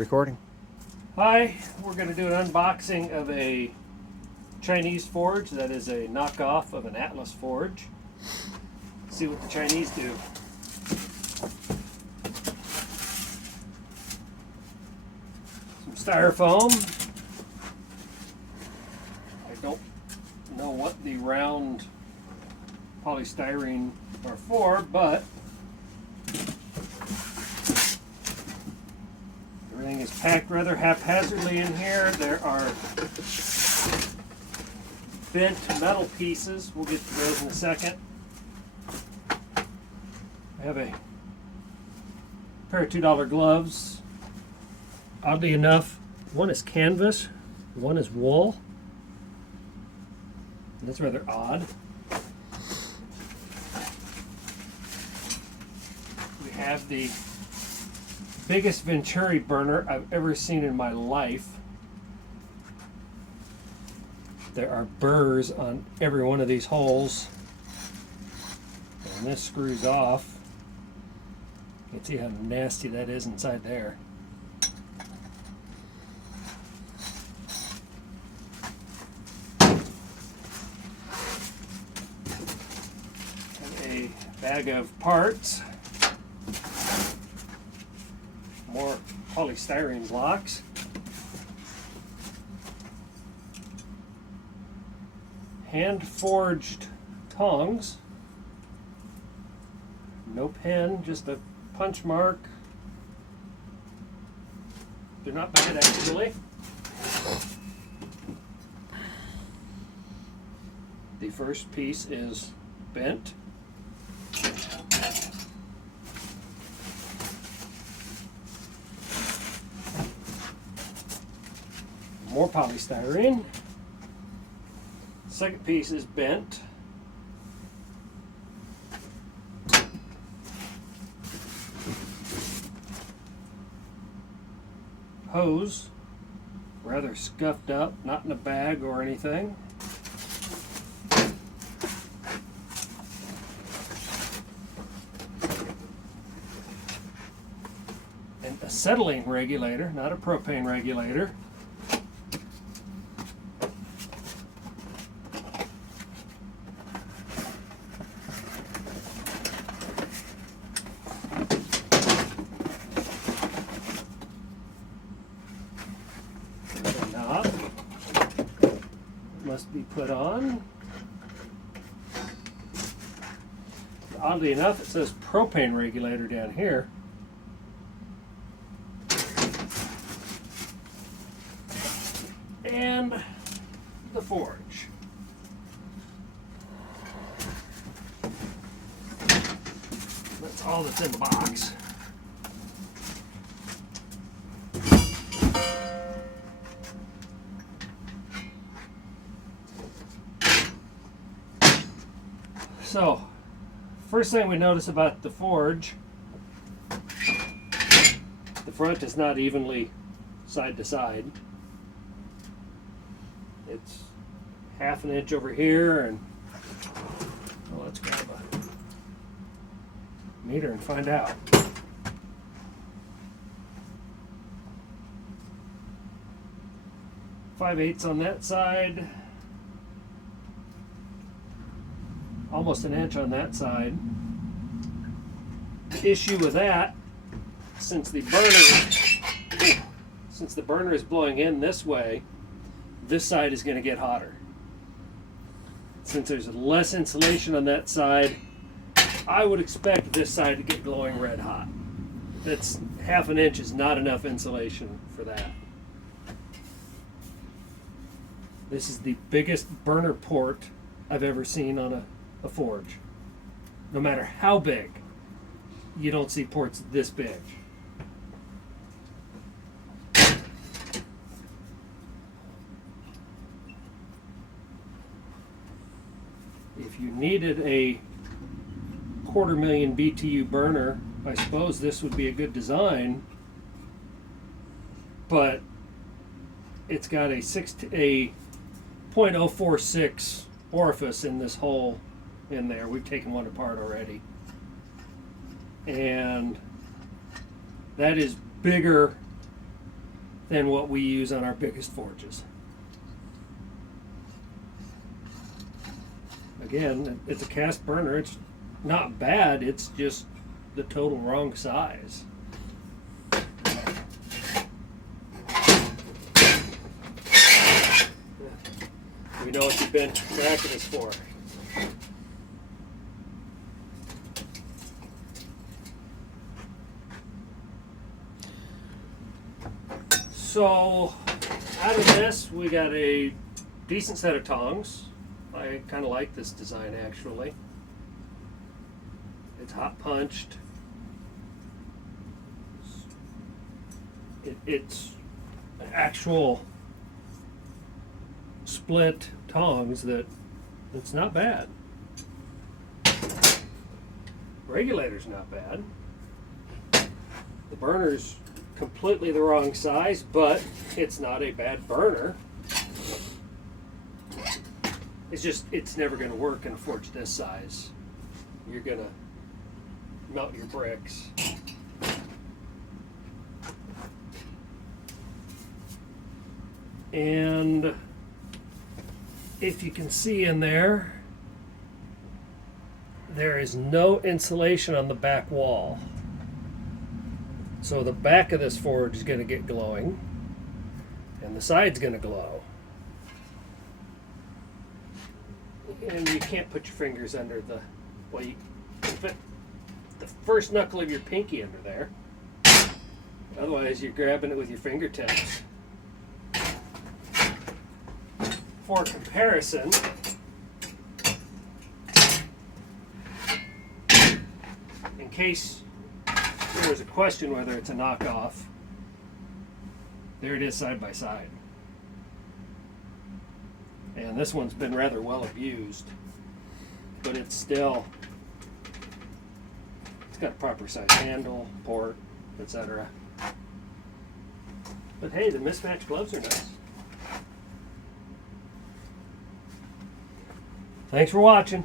Recording. Hi, we're going to do an unboxing of a Chinese forge that is a knockoff of an Atlas forge. See what the Chinese do. Some styrofoam. I don't know what the round polystyrene are for, but everything is packed rather haphazardly in here. There are bent metal pieces. We'll get to those in a second. I have a pair of $2 gloves. Oddly enough, one is canvas, one is wool. That's rather odd. We have the biggest Venturi burner I've ever seen in my life. There are burrs on every one of these holes, and this screws off. You can see how nasty that is inside there. And a bag of parts. More polystyrene blocks. Hand-forged tongs. No pen, just a punch mark. They're not bad actually. The first piece is bent. More polystyrene. Second piece is bent. Hose, rather scuffed up, not in a bag or anything. And acetylene regulator, not a propane regulator. Must be put on. Oddly enough, it says propane regulator down here. And the forge. That's all that's in the box. So, first thing we notice about the forge, the front is not evenly side to side. It's half an inch over here, and well, let's grab a meter and find out. Five-eighths on that side. Almost an inch on that side. The issue with that, since the burner is blowing in this way, this side is going to get hotter. Since there's less insulation on that side, I would expect this side to get glowing red hot. That's half an inch is not enough insulation for that. This is the biggest burner port I've ever seen on a forge. No matter how big, you don't see ports this big. If you needed a 250,000 BTU burner, I suppose this would be a good design, but it's got a 0.046 orifice in this hole in there. We've taken one apart already. And that is bigger than what we use on our biggest forges. Again, it's a cast burner. It's not bad, it's just the total wrong size. We know what you've been cracking us for. So, out of this, we got a decent set of tongs. I kind of like this design, actually. It's hot punched. It's actual split tongs that's not bad. Regulator's not bad. The burner's completely the wrong size, but it's not a bad burner. It's just, it's never going to work in a forge this size. You're going to melt your bricks. And if you can see in there, there is no insulation on the back wall. So the back of this forge is going to get glowing, and the side's going to glow. And you can't put your fingers under the, well, you can fit the first knuckle of your pinky under there. Otherwise, you're grabbing it with your fingertips. For comparison, in case there was a question whether it's a knockoff, there it is side by side. And this one's been rather well abused, but it's still, it's got a proper size handle, port, etc. But hey, the mismatched gloves are nice. Thanks for watching.